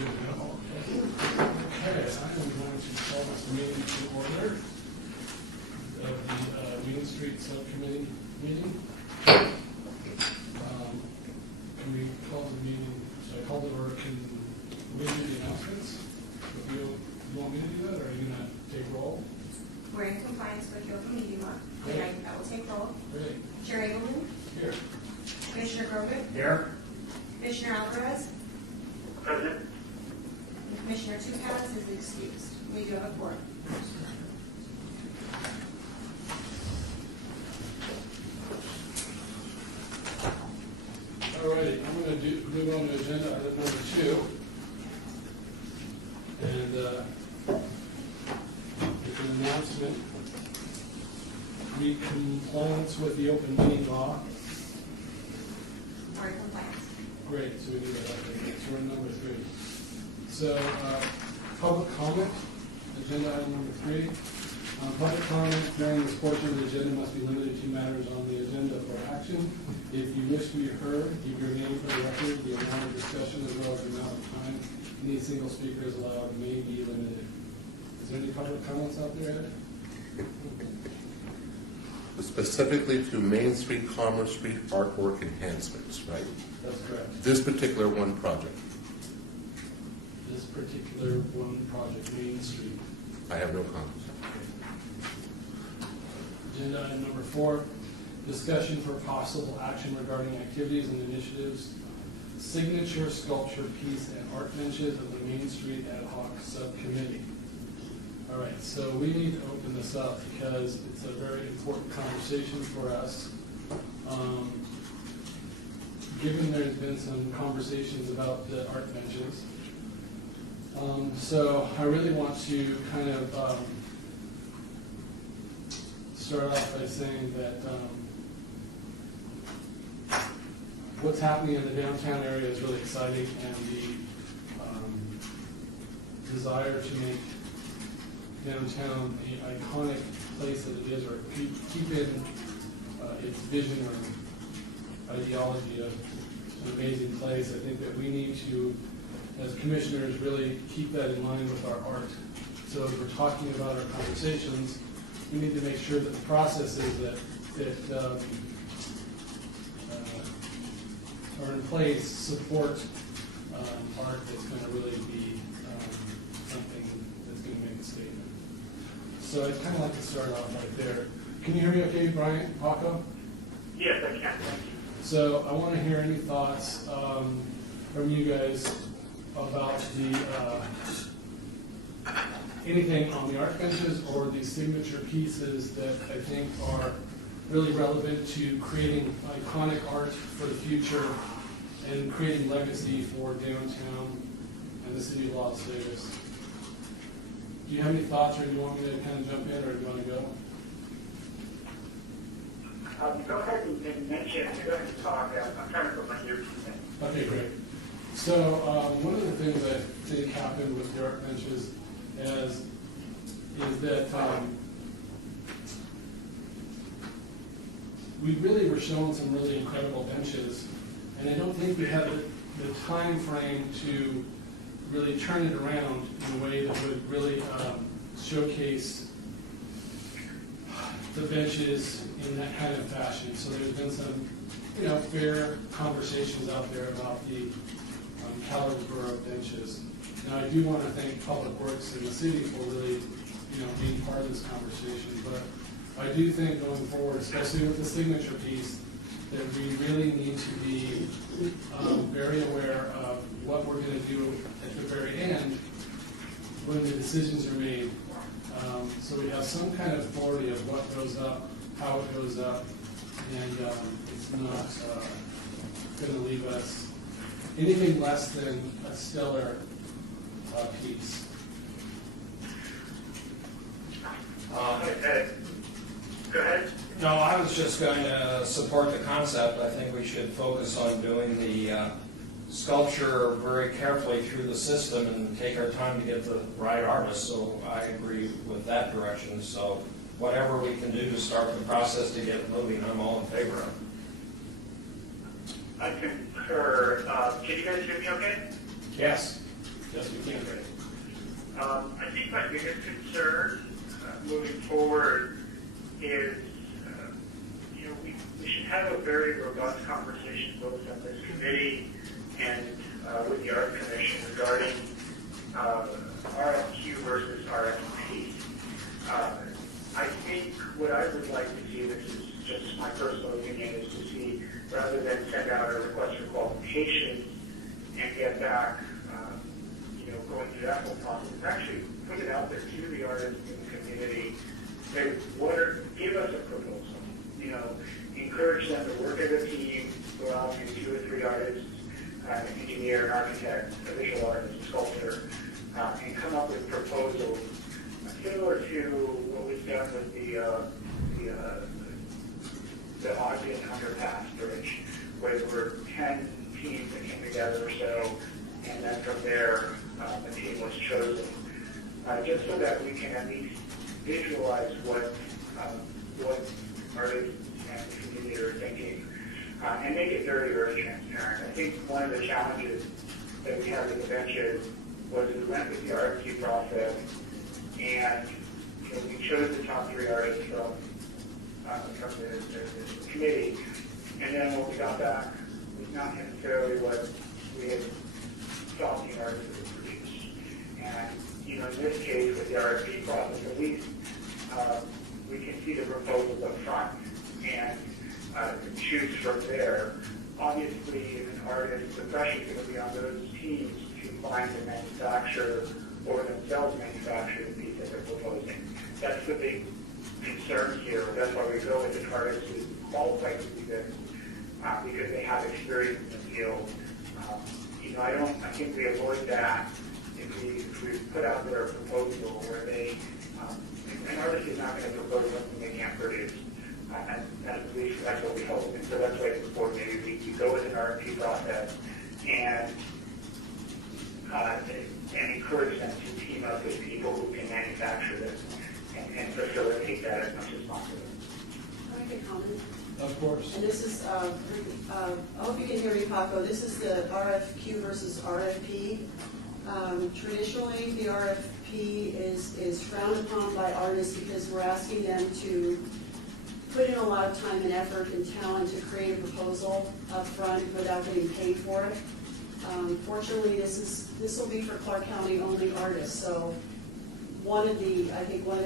Okay, I am going to call this meeting to order of the Main Street Subcommittee meeting. Can we call the meeting, should I call it, or can we do the announcements? You want me to do that, or are you going to take roll? We're in compliance with the open meeting law. Great. I will take roll. Great. Chair Engelman. Here. Commissioner Grogan. Here. Commissioner Alvarez. Present. And Commissioner Tukas is excused. We do have a quorum. All righty, I'm going to move on to agenda item number 2. And it's an announcement. Meet compliance with the open meeting law. We're in compliance. Great, so we need that update. So we're in number 3. So, public comment, agenda item number 3. Public comment during this portion of the agenda must be limited to matters on the agenda for action. If you wish to be heard, give your name for the record, the amount of discussion as well as the amount of time any single speaker is allowed may be limited. Is there any public comments out there, Ed? Specifically to Main Street, Commerce Street artwork enhancements, right? That's correct. This particular one project. This particular one project, Main Street. I have no comments. Agenda item number 4, discussion for possible action regarding activities and initiatives, signature sculpture piece and art benches of the Main Street Ad Hoc Subcommittee. All right, so we need to open this up because it's a very important conversation for us. Given there's been some conversations about the art benches, so I really want to kind of start off by saying that what's happening in the downtown area is really exciting, and the desire to make downtown the iconic place that it is, or keep in its vision or ideology of an amazing place. I think that we need to, as commissioners, really keep that in line with our art. So as we're talking about our conversations, we need to make sure that the processes that are in place support art that's going to really be something that's going to make a statement. So I'd kind of like to start off right there. Can you hear me okay, Brian, Paco? Yes, I can. So I want to hear any thoughts from you guys about the anything on the art benches or the signature pieces that I think are really relevant to creating iconic art for the future and creating legacy for downtown and the city of Las Vegas. Do you have any thoughts, or do you want me to kind of jump in, or do you want to go? Go ahead and mention, go ahead and talk. I'm trying to put my ears in. Okay, great. So one of the things I think happened with the art benches is that we really were shown some really incredible benches, and I don't think we had the time frame to really turn it around in a way that would really showcase the benches in that kind of fashion. So there's been some, fair conversations out there about the caliber of benches. Now, I do want to thank Public Works and the city for really, being part of this conversation. But I do think going forward, especially with the signature piece, that we really need to be very aware of what we're going to do at the very end when the decisions are made. So we have some kind of authority of what goes up, how it goes up, and it's not going to leave us anything less than a stellar piece. Go ahead. No, I was just going to support the concept. I think we should focus on doing the sculpture very carefully through the system and take our time to get the right artist. So I agree with that direction. So whatever we can do to start the process to get it moving, I'm all in favor of. I concur. Can you guys hear me okay? Yes. Yeah. biggest concern moving forward is, we should have a very robust conversation both on this committee and with the Art Commission regarding RFQ versus RFP. I think what I would like to see, this is just my personal opinion, is to see, rather than send out a request for qualifications and get back, going through that whole process, actually put it out there to the artists in the community. Say, give us a proposal. Encourage them to work as a team, go out to 2 or 3 artists, an engineer, an architect, a visual artist, a sculptor, and come up with proposals similar to what was done with the Ogden Underpass Bridge, where there were 10 teams that came together or so, and then from there, a team was chosen, just so that we can at least visualize what artists and the community are thinking, and make it very, very transparent. I think one of the challenges that we had with the benches was we went with the RFQ process, and we chose the top 3 artists from the committee, and then what we got back was not necessarily what we had thought the artists would produce. And in this case, with the RFP process, at least we can see the proposals up front and choose from there. Obviously, if an artist, the pressure is going to be on those teams to find a manufacturer or themselves manufacture the piece that they're proposing. That's the big concern here. That's why we go with an artist who's qualified to do this, because they have experience in the field. I think we avoid that if we put out there a proposal where an artist is not going to propose something they can't produce. At least that's what we hope. And so that's why it's important maybe we go with an RFP process and encourage them to team up with people who can manufacture this and facilitate that as much as possible. Can I make a comment? Of course. And this is, I hope you can hear me, Paco. This is the RFQ versus RFP. Traditionally, the RFP is frowned upon by artists because we're asking them to put in a lot of time and effort and talent to create a proposal up front without getting paid for it. Fortunately, this will be for Clark County only artists. So one of the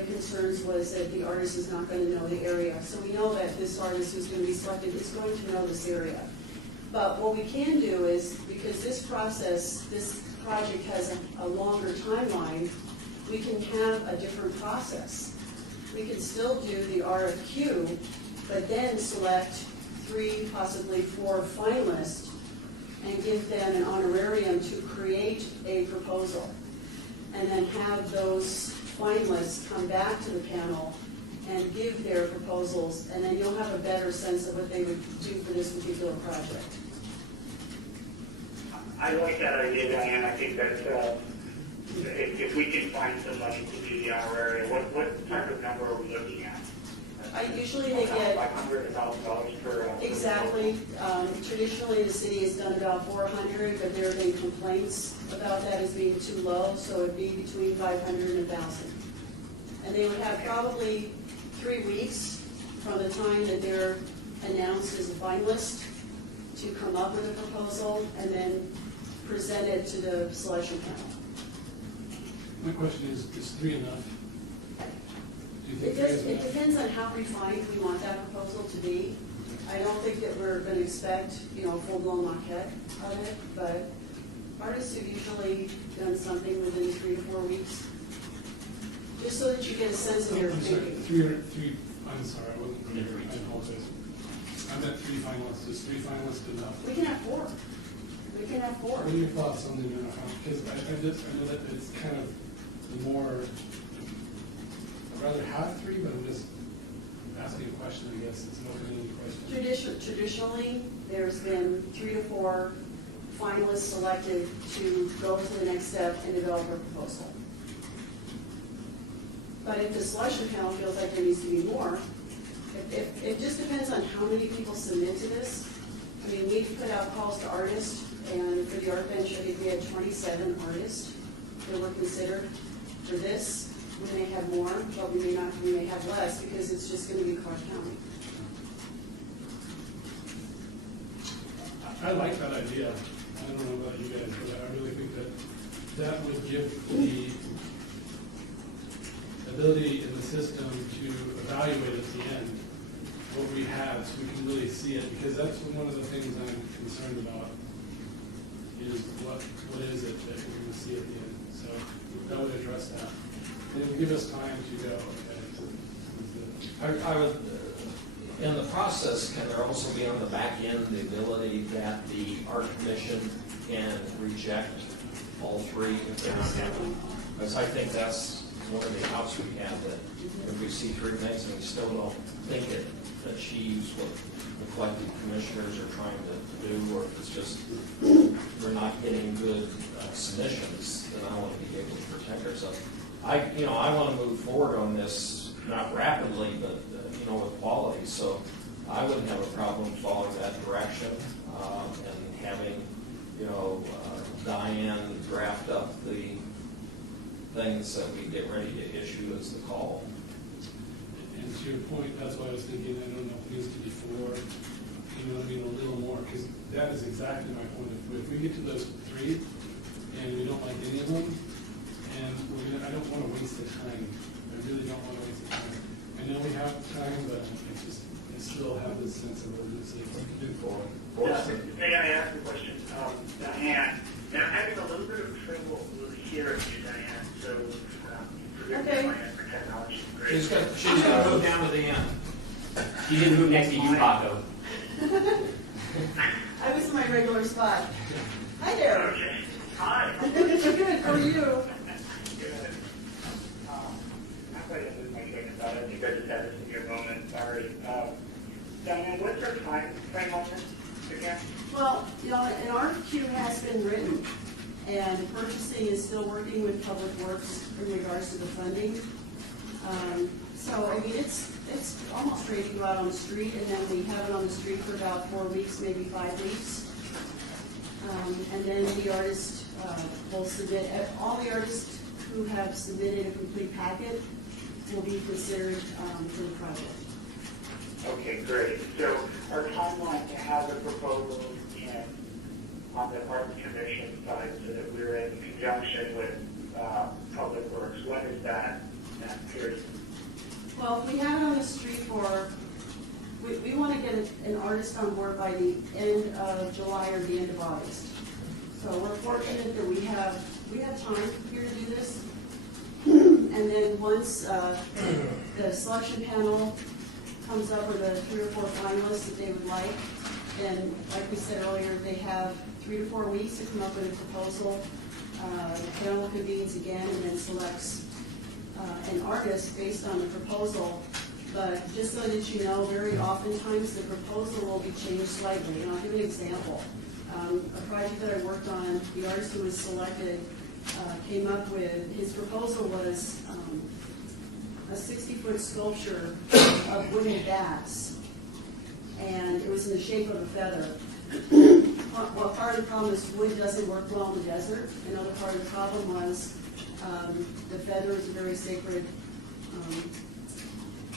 concerns was that the artist is not going to know the area. So we know that this artist who's going to be selected is going to know this area. But what we can do is, because this project has a longer timeline, we can have a different process. We can still do the RFQ, but then select 3, possibly 4 finalists and give them an honorarium to create a proposal. And then have those finalists come back to the panel and give their proposals, and then you'll have a better sense of what they would do for this particular project. I like that idea, Diane. I think that if we can find somebody to do the honorarium, what type of number are we looking at? Usually they get $500 to $1,000 per. exactly. Traditionally, the city has done about 400, but there have been complaints about that as being too low, so it'd be between 500 and 1,000. And they would have probably 3 weeks from the time that they're announced as a finalist to come up with a proposal and then present it to the selection panel. My question is 3 enough? Do you think It depends on how refined we want that proposal to be. I don't think that we're going to expect, a full-blown maquette of it, but artists have usually done something within 3 to 4 weeks, just so that you get a sense of your I'm sorry, thinking. 3, I'm sorry, I wasn't really hearing. I apologize. I meant 3 finalists. Is 3 finalists enough? We can have 4. We can have 4. What are your thoughts on the amount? Because I know that it's kind of the more, I'd rather have 3, but I'm just asking a question, I guess. It's an open-ended question. Traditionally, there's been 3 to 4 finalists selected to go to the next step and develop a proposal. But if the selection panel feels like there needs to be more, it just depends on how many people submit to this. I mean, we've put out calls to artists, and for the art bench, I think we had 27 artists that were considered for this. We may have more, but we may have less because it's just going to be Clark County. I like that idea. I don't know about you guys, but I really think that would give the ability in the system to evaluate at the end what we have, so we can really see it, because that's one of the things I'm concerned about, is what is it that we're going to see at the end. So that would address that. And it would give us time to go, okay. I would, in the process, can there also be on the back end the ability that the art commission can reject all three if they're not happy? Because I think that's one of the outs we have, that if we see three things and we still don't think it achieves what the collective commissioners are trying to do, or if it's just we're not getting good submissions, then I want to be able to protect ourselves. I want to move forward on this, not rapidly, but with quality. So I wouldn't have a problem following that direction and having Diane draft up the things that we get ready to issue as the call. And to your point, that's why I was thinking, I don't know if it needs to be 4, a little more, because that is exactly my point. If we get to those 3 and we don't like any of them, and I don't want to waste the time. I really don't want to waste the time. I know we have time, but I still have this sense of urgency. May I ask a question? Diane, now I'm having a little bit of trouble hearing you, Diane, so forgive me my technology. She's got to move down to the end. You didn't move next to you, Paco. I was in my regular spot. Hi there. Okay. Hi. Good, how are you? Good. I'm going to lose my train of thought. I think I just had this in your moment. Sorry. Diane, what's our time frame on this again? Well, an RFQ has been written, and purchasing is still working with Public Works in regards to the funding. So, I mean, it's almost ready to go out on the street, and then we have it on the street for about 4 weeks, maybe 5 weeks. And then the artist will submit, all the artists who have submitted a complete packet will be considered for the project. Okay, great. So our timeline to have the proposal in on the Arts Commission side so that we're in conjunction with Public Works, when is that period? Well, if we have it on the street we want to get an artist on board by the end of July or the end of August. So we're fortunate that we have time here to do this. And then once the selection panel comes up with the 3 or 4 finalists that they would like, and like we said earlier, they have 3 to 4 weeks to come up with a proposal. The panel convenes again and then selects an artist based on the proposal. But just so that you know, very oftentimes the proposal will be changed slightly. And I'll give an example. A project that I worked on, the artist who was selected came up with, his proposal was a 60-foot sculpture of wooden bats. And it was in the shape of a feather. Well, part of the problem is wood doesn't work well in the desert. Another part of the problem was the feather is a very sacred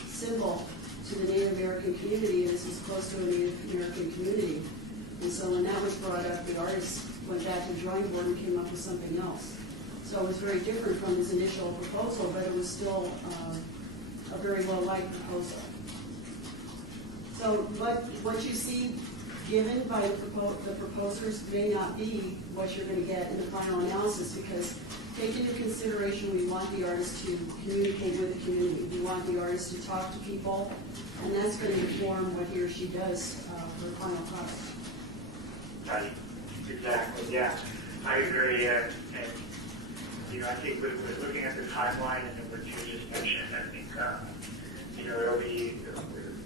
symbol to the Native American community, and this is close to a Native American community. And so when that was brought up, the artist went back to the drawing board and came up with something else. So it was very different from his initial proposal, but it was still a very well-liked proposal. So what you see given by the proposers may not be what you're going to get in the final analysis, because take into consideration we want the artist to communicate with the community. We want the artist to talk to people, and that's going to inform what he or she does for the final product. Right. Exactly. Yeah, I agree. And I think with looking at the timeline and what you just mentioned, I think it'll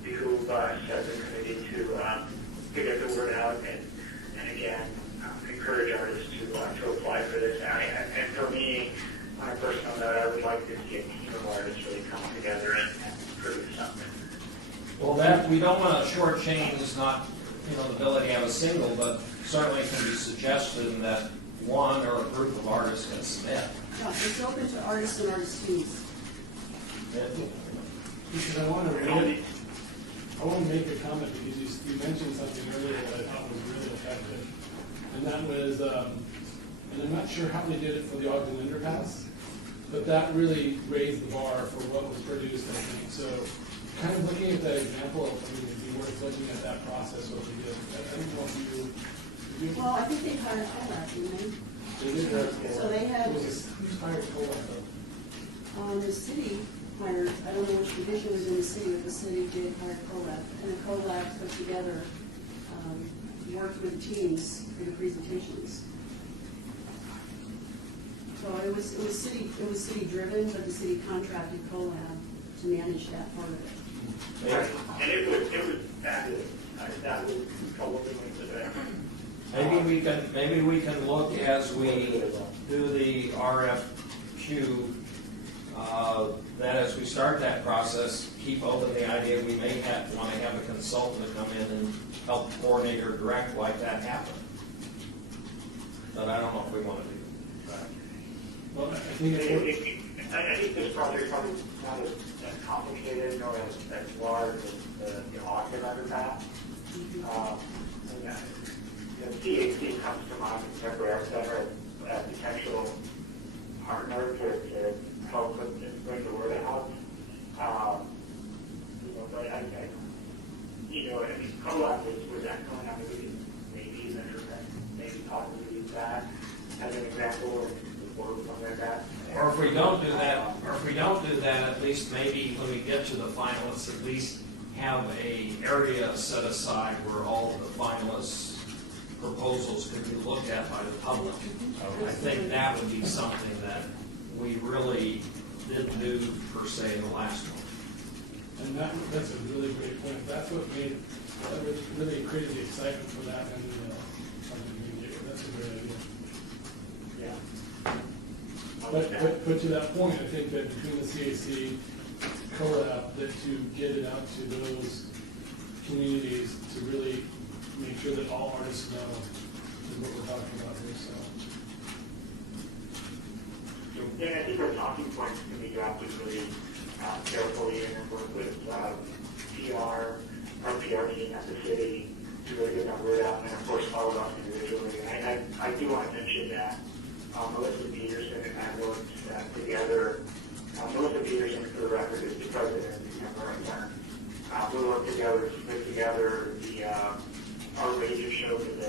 behoove us as a committee to get the word out and again encourage artists to apply for this. And for me, on a personal note, I would like to see a team of artists really come together and produce something. Well, that we don't want to shortchange not the ability to have a single, but certainly can be suggested that one or a group of artists can submit. Yeah, it's open to artists and artist teams. Because I want to make a comment because you mentioned something earlier that I thought was really effective. And that was, and I'm not sure how they did it for the Ogden Underpass, but that really raised the bar for what was produced, I think. So kind of looking at that example, I mean, it'd be worth looking at that process, what we did. I don't know if you. Well, I think they hired Colab, didn't they? They did that. So they had- Who's hired Colab though? The city hired, I don't know which division was in the city, but the city did hire Colab. And the Colab put together, worked with teams for the presentations. So it was city driven, but the city contracted Colab to manage that part of it. And it was fabulous. That was totally today. Maybe we can look as we do the RFQ, that as we start that process, keep open the idea we may want to have a consultant to come in and help coordinate or direct like that happen. But I don't know if we want to do that. Well, I think I think this project probably not as complicated nor as large as the Ogden Underpass. The CAC comes to mind in Temporary Center as a potential partner to help with bring the word out. But I mean, Colab was excellent. I mean, we could maybe even maybe possibly use that as an example of work something like that. Or if we don't do that, at least maybe when we get to the finalists, at least have a area set aside where all of the finalists' proposals can be looked at by the public. I think that would be something that we really didn't do per se in the last one. And that's a really great point. That's what really created the excitement for that and that's a great idea. Yeah. But to that point, I think that between the CAC, Colab, that to get it out to those communities to really make sure that all artists know is what we're talking about here. So. Yeah, I think our talking points can be drafted really carefully and then work with PR, our PR team at the city to really get that word out, and then of course all of us individually. And I do want to mention that Melissa Peterson and I worked together. Melissa Peterson, for the record, is the president of the Temporary Center. We worked together to put together the our radio show for the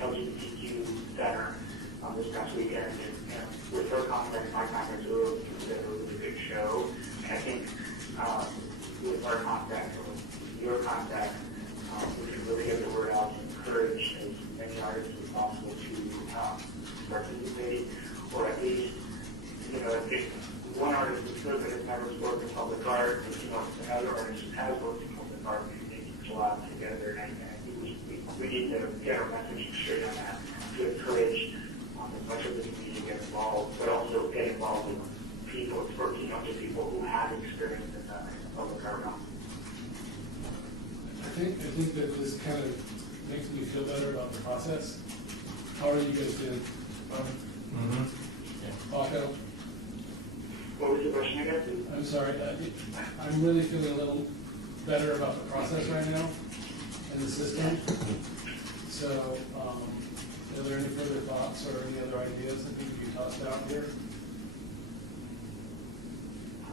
LGBTQ Center this past weekend. And with her contact and my contact, it was a really big show. And I think with our contact and with your contact, we can really get the word out and encourage as many artists as possible to participate, or at least, if one artist is good but has never worked in public art, if another artist has worked in public art, maybe they can collab together. And I think we need to get our message straight on that to encourage as much of the community to get involved, but also get involved with people, just people who have experience in the public art realm. I think that this kind of makes me feel better about the process. How are you guys doing? Paco? What was the question again? I'm sorry. I'm really feeling a little better about the process right now and the system. So, are there any further thoughts or any other ideas that need to be tossed out here?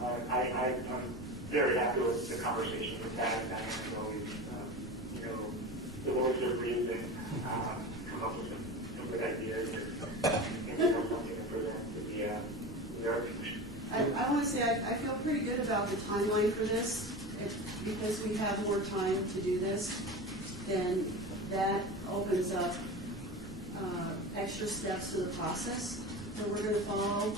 I'm very happy with the conversation with that, and I always, the voice of reason, come up with some good ideas and something to present to the art commission. I want to say I feel pretty good about the timeline for this. Because we have more time to do this, then that opens up extra steps to the process that we're going to follow,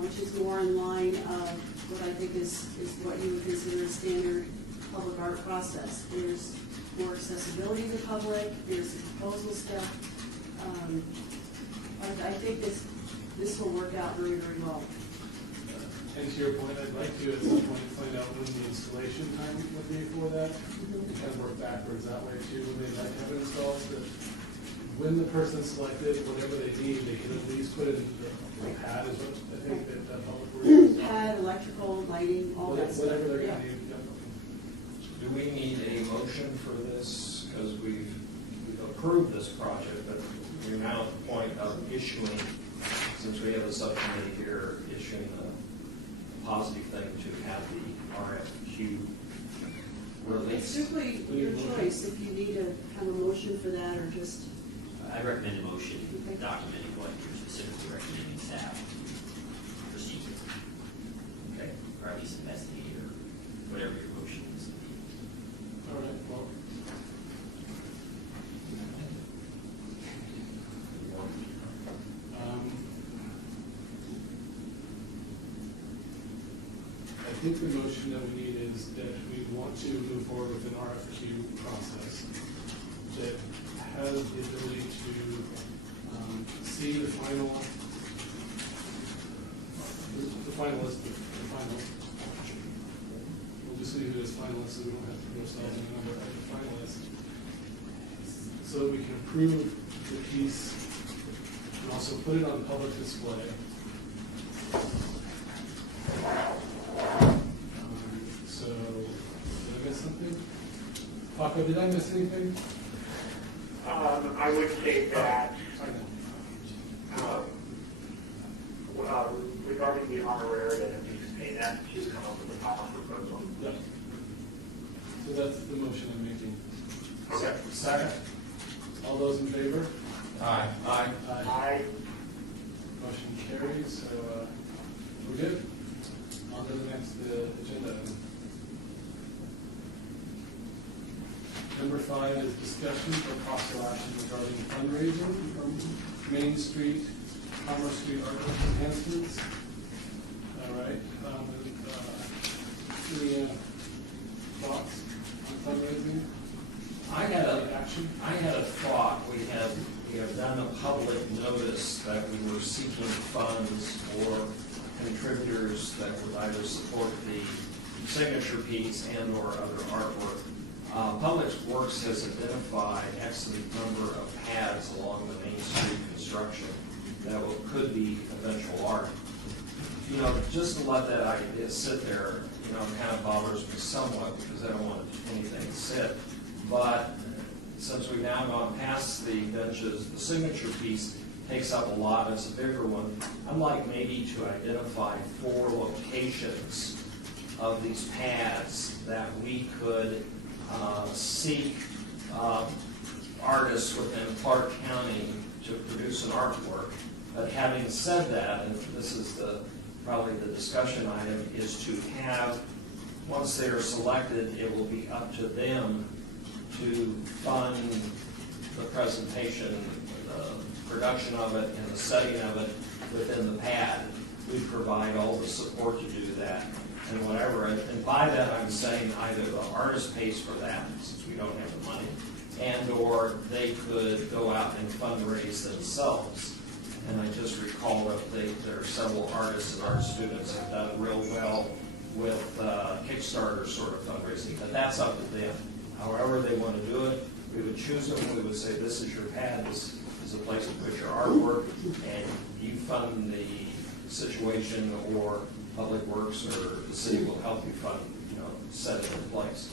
which is more in line of what I think is what you would consider a standard public art process. There's more accessibility to the public, there's the proposal step. I think this will work out very, very well. And to your point, I'd like to at some point find out when the installation time would be for that. And kind of work backwards that way too, when they might have it installed. But when the person's selected, whatever they need, they can at least put it in the pad, is what I think that public works. Pad, electrical, lighting, all that stuff. Whatever they're Yeah. gonna need. Do we need a motion for this? Because we've approved this project, but we're now at the point of issuing, since we have a subcommittee here, issuing a positive thing to have the RFQ It's released. strictly your choice if you need to have a motion for that or just, I recommend a motion documenting what you're specifically recommending staff proceed with, Okay. or at least investigate, or whatever your motion is. All right, well, I think the motion that we need is that we want to move forward with an RFQ process that has the ability to see the finalist, we'll just leave it as finalists so we don't have to put ourselves in a number as a finalist, so that we can approve the piece and also put it on public display. So, did I miss something? Paco, did I miss anything? I would say that regarding the honorarium that it needs to pay that to come up with a final proposal. Yeah. So that's the motion I'm making. Okay. Second. All those in favor? Aye. Aye. I Motion carries, so we're good. On to the next agenda. Number 5 is discussion for possible action regarding fundraising from Main Street, Commerce Street Arbor enhancements. All right. Any thoughts on fundraising? I had Action? a thought. We have done a public notice that we were seeking funds for contributors that would either support the signature piece and or other artwork. Public Works has identified excellent number of pads along the Main Street construction that could be eventual art. You know, just to let that idea sit there, you know, kind of bothers me somewhat because I don't want anything to sit. But since we've now gone past the benches, the signature piece takes up a lot. It's a bigger one. I'd like maybe to identify 4 locations of these pads that we could seek artists within Clark County to produce an artwork. But having said that, and this is probably the discussion item, is to have, once they are selected, it will be up to them to fund the presentation, the production of it, and the setting of it within the pad. We provide all the support to do that and whatever. And by that, I'm saying either the artist pays for that, since we don't have the money, and or they could go out and fundraise themselves. And I just recall that there are several artists and art students that have done real well with Kickstarter sort of fundraising, but that's up to them. However they want to do it, we would choose them. We would say, this is your pad, this is a place to put your artwork, and you fund the situation, or Public Works or the city will help you fund, set it in place.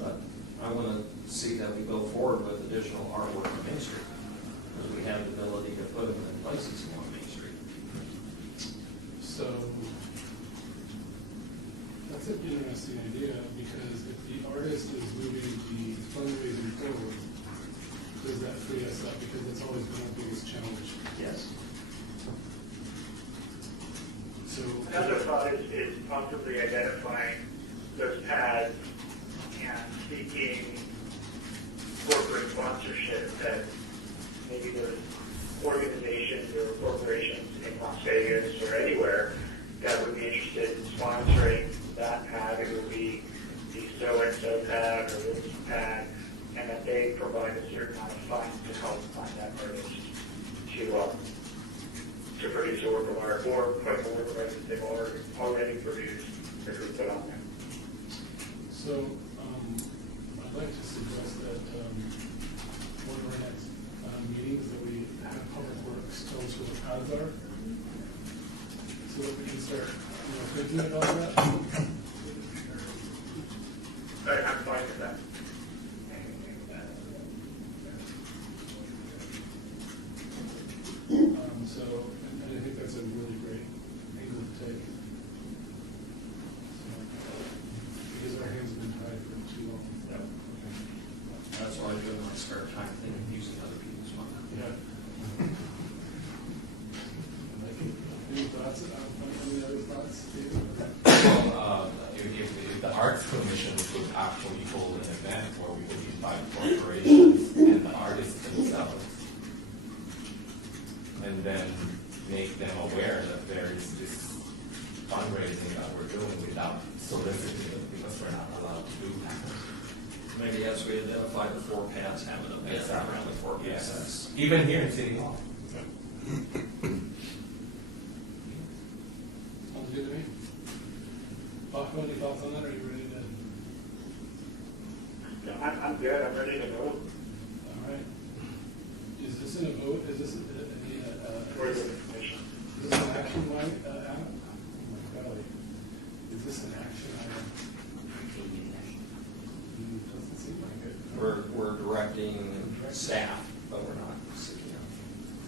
But I want to see that we go forward with additional artwork on Main Street, because we have the ability to put them in places along Main Street. So that's an interesting idea, because if the artist is moving the fundraising forward, does that free us up? Because that's always been our biggest challenge. Yes. So Another thought is possibly identifying those pads and seeking corporate sponsorship that maybe there's organizations or corporations in Las Vegas or anywhere that would be interested in sponsoring that pad. It would be the so-and-so pad or this pad, and that they provide a certain amount of funds to help fund that artist to produce a work of art, or put a work of art that they've already produced or could put on there. So I'd like to suggest that one of our next meetings that we have Public Works tell us what the paths are, so that we can start, thinking about that. I'm fine with that. So, and I think that's a really great angle to take. So, because our hands have been tied for too long. Yep. That's why I do in my spare time, thinking of using other people's money. Yeah. Any thoughts, any other thoughts, David? Well, if the Arts Commission would actually hold an event where we would invite corporations and the artists themselves, and then make them aware that there is this fundraising that we're doing without soliciting it, because we're not allowed to do that. Maybe as we identify the four paths, have an event Exactly. around the four Yes. paths. Even here in City Hall. Sounds good to me. Paco, any thoughts on that, or are you ready to? I'm good, I'm ready to go. All right. Is this in a vote, is this For the commission. is this an action line, Adam? Oh my golly. Is this an action item? Doesn't seem like it. We're directing staff, but we're not seeking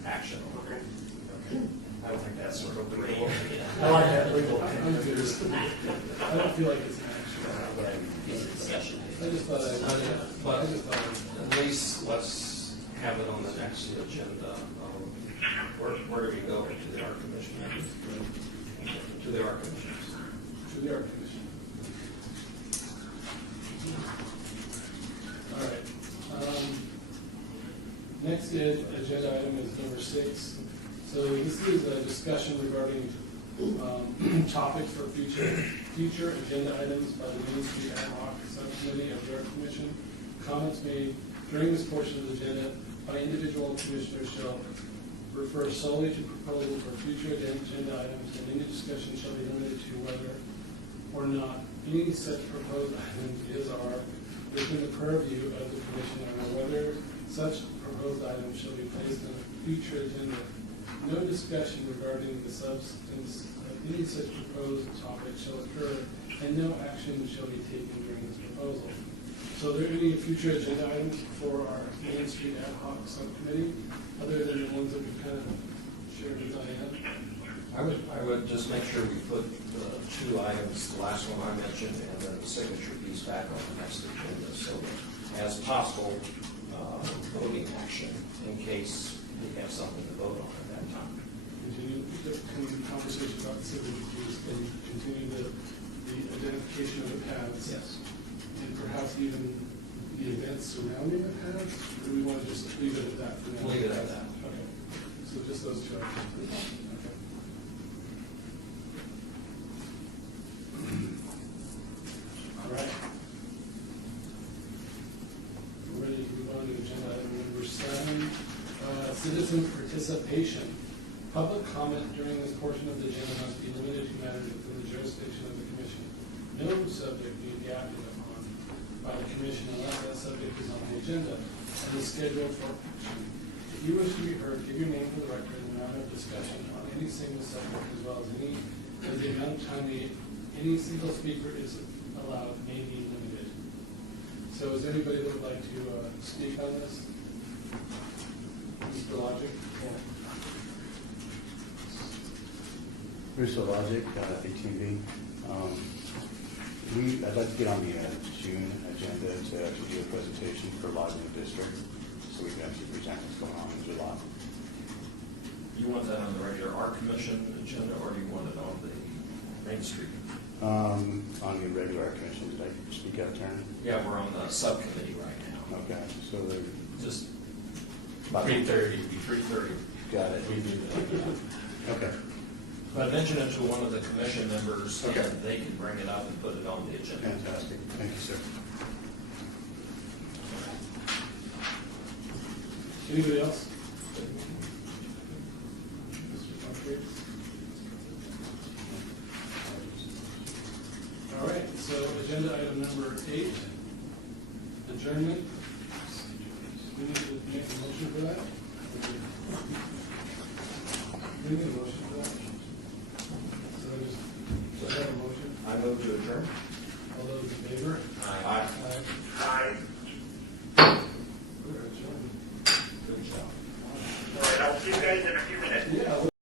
action. Okay. I don't think that's sort of legal. I like that legal. I'm confused. I don't feel like it's an action. It's a discussion. I just thought But I just thought. at least let's have it on the next agenda. Where do we go? To the art commission? To the art commission. To the art commission. All right. Next agenda item is number 6. So this is a discussion regarding topics for future agenda items by the Main Street Ad Hoc Subcommittee of the Art Commission. Comments made during this portion of the agenda by individual commissioners shall refer solely to proposals for future agenda items, and any discussion shall be limited to whether or not any such proposed item is or are within the purview of the commission, or whether such proposed item shall be placed on a future agenda. No discussion regarding the substance of any such proposed topic shall occur, and no action shall be taken during this proposal. So are there any future agenda items for our Main Street Ad Hoc Subcommittee, other than the ones that we kind of shared with Diane? I would just make sure we put the 2 items, the last one I mentioned, and then the signature piece back on the next agenda, so that as possible, voting action in case we have something to vote on at that time. Continue the conversation about the signatures and continue the identification of the paths. Yes. And perhaps even the events surrounding the paths, or do we want to just leave it at that for now? Leave it at that. Okay. So just those 2 items. Okay. All right. We're ready to move on to agenda item number 7, citizen participation. Public comment during this portion of the agenda must be limited to matters within the jurisdiction of the commission. No subject may be acted upon by the commission unless that subject is on the agenda and is scheduled for action. If you wish to be heard, give your name for the record and round of discussion on any single subject, as well as the amount of time any single speaker is allowed may be limited. So is there anybody that would like to speak on this? Mr. Logic? Bruce Logic, ATV. I'd like to get on the June agenda to actually do a presentation for Lodging District, so we can actually present what's going on in July. You want that on the regular art commission agenda, or do you want it on the Main Street? On the regular art commission, did I speak out of turn? Yeah, we're on the subcommittee right now. Okay, so they're, Just About 3:30. 3:30. got it. Okay. But mention it to one of the commission members, so Okay. that they can bring it up and put it on the agenda. Fantastic. Thank you, sir. Anybody else? Mr. Humphries? All right, so agenda item number 8, adjournment. We need to make a motion for that? We need a motion for that. So do I have a motion? I move to adjourn. All those in favor? Aye. Aye. Aye.